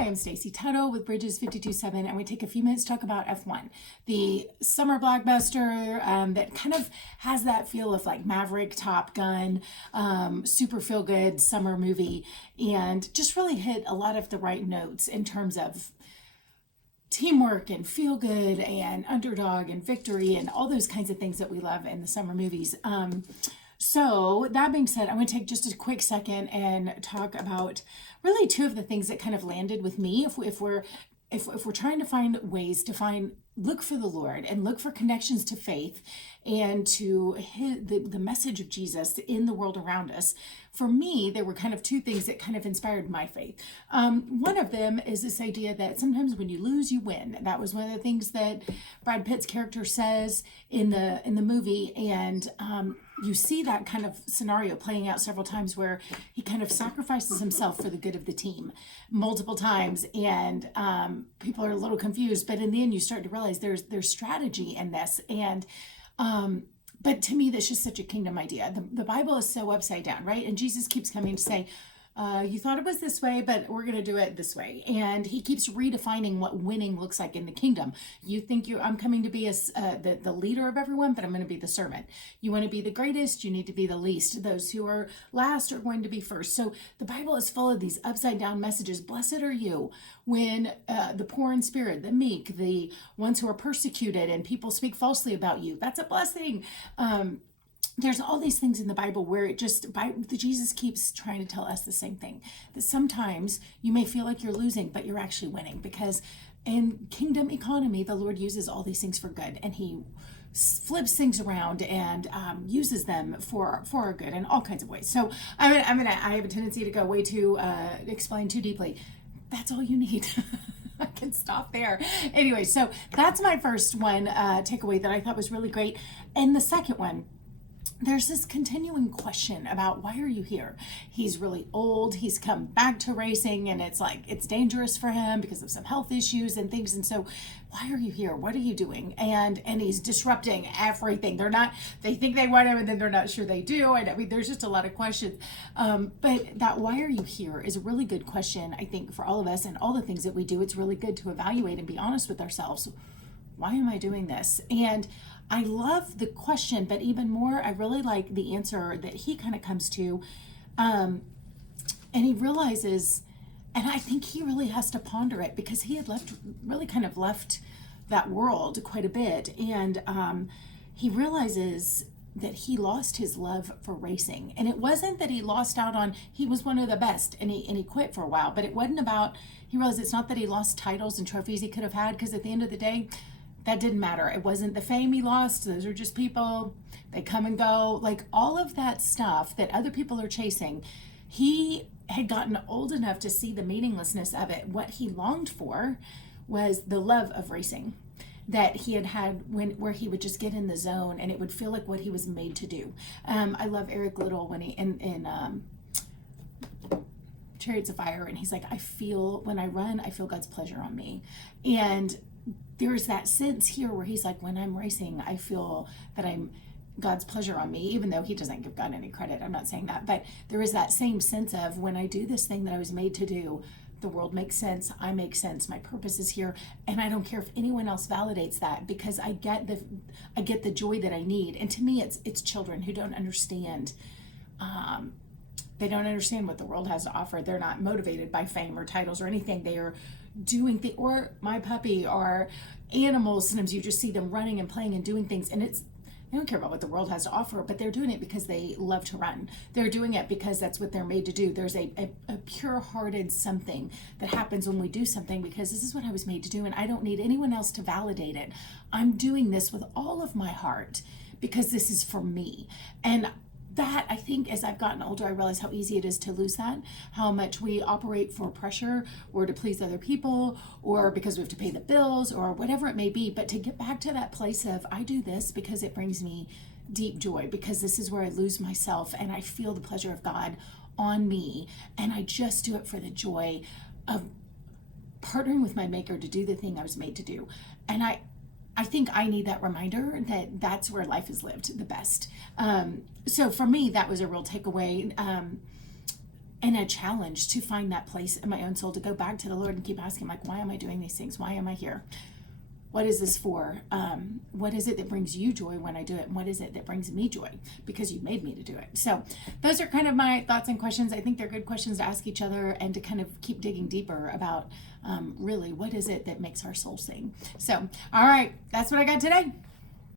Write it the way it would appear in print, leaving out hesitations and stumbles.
Hi, I'm Stacey Tuttle with Bridges 52.7, and we take a few minutes to talk about F1, the summer blockbuster that kind of has that feel of like Maverick, Top Gun, super feel good summer movie, and just really hit a lot of the right notes in terms of teamwork and feel good and underdog and victory and all those kinds of things that we love in the summer movies. So that being said, I'm going to take just a quick second and talk about really two of the things that kind of landed with me. If we're trying to find ways to look for the Lord and look for connections to faith and to the message of Jesus in the world around us, for me, there were kind of two things that kind of inspired my faith. One of them is this idea that sometimes when you lose, you win. That was one of the things that Brad Pitt's character says in the movie, and you see that kind of scenario playing out several times where he kind of sacrifices himself for the good of the team multiple times, and people are a little confused, but in the end you start to realize there's strategy in this. And but to me, that's just such a kingdom idea. The Bible is so upside down, right? And Jesus keeps coming to say, you thought it was this way, but we're going to do it this way. And he keeps redefining what winning looks like in the kingdom. You think I'm coming to be the leader of everyone, but I'm going to be the servant. You want to be the greatest, you need to be the least. Those who are last are going to be first. So the Bible is full of these upside down messages. Blessed are you when the poor in spirit, the meek, the ones who are persecuted, and people speak falsely about you. That's a blessing. There's all these things in the Bible where Jesus keeps trying to tell us the same thing, that sometimes you may feel like you're losing, but you're actually winning, because in kingdom economy, the Lord uses all these things for good, and he flips things around and uses them for our good in all kinds of ways. So I have a tendency to go way too, explain too deeply. That's all you need. I can stop there. Anyway, so that's my first one takeaway that I thought was really great. And the second one, there's this continuing question about, why are you here? He's really old. He's come back to racing, and it's dangerous for him because of some health issues and things. And so, why are you here? What are you doing? And he's disrupting everything. They think they want him, and then they're not sure they do. I mean, there's just a lot of questions. But that why are you here is a really good question, I think, for all of us and all the things that we do. It's really good to evaluate and be honest with ourselves. Why am I doing this? And I love the question, but even more, I really like the answer that he kind of comes to. And he realizes, and I think he really has to ponder it, because he had left that world quite a bit. And he realizes that he lost his love for racing. And it wasn't that he lost out on, he was one of the best, and he quit for a while, but it wasn't about, he realized it's not that he lost titles and trophies he could have had, because at the end of the day, that didn't matter. It wasn't the fame he lost. Those are just people. They come and go. Like all of that stuff that other people are chasing, he had gotten old enough to see the meaninglessness of it. What he longed for was the love of racing that he had where he would just get in the zone and it would feel like what he was made to do. I love Eric Liddell when he in Chariots of Fire, and he's like, when I run, I feel God's pleasure on me. And there's that sense here where he's like, when I'm racing, I feel that I'm God's pleasure on me, even though he doesn't give God any credit. I'm not saying that, but there is that same sense of, when I do this thing that I was made to do, the world makes sense, I make sense, my purpose is here, and I don't care if anyone else validates that, because I get the joy that I need. And to me, it's children who don't understand. They don't understand what the world has to offer. They're not motivated by fame or titles or anything. They are doing things, or my puppy, or animals. Sometimes you just see them running and playing and doing things, and they don't care about what the world has to offer, but they're doing it because they love to run. They're doing it because that's what they're made to do. There's a pure-hearted something that happens when we do something, because this is what I was made to do, and I don't need anyone else to validate it. I'm doing this with all of my heart because this is for me. And that, I think, as I've gotten older, I realize how easy it is to lose that, how much we operate for pressure or to please other people, or because we have to pay the bills, or whatever it may be. But to get back to that place of, I do this because it brings me deep joy, because this is where I lose myself and I feel the pleasure of God on me, and I just do it for the joy of partnering with my maker to do the thing I was made to do. And I think I need that reminder that that's where life is lived the best. So for me, that was a real takeaway. and a challenge to find that place in my own soul, to go back to the Lord and keep asking, like, why am I doing these things? Why am I here? What is this for? What is it that brings you joy when I do it? And what is it that brings me joy? Because you made me to do it. So those are kind of my thoughts and questions. I think they're good questions to ask each other and to kind of keep digging deeper about really what is it that makes our soul sing. So, all right, that's what I got today.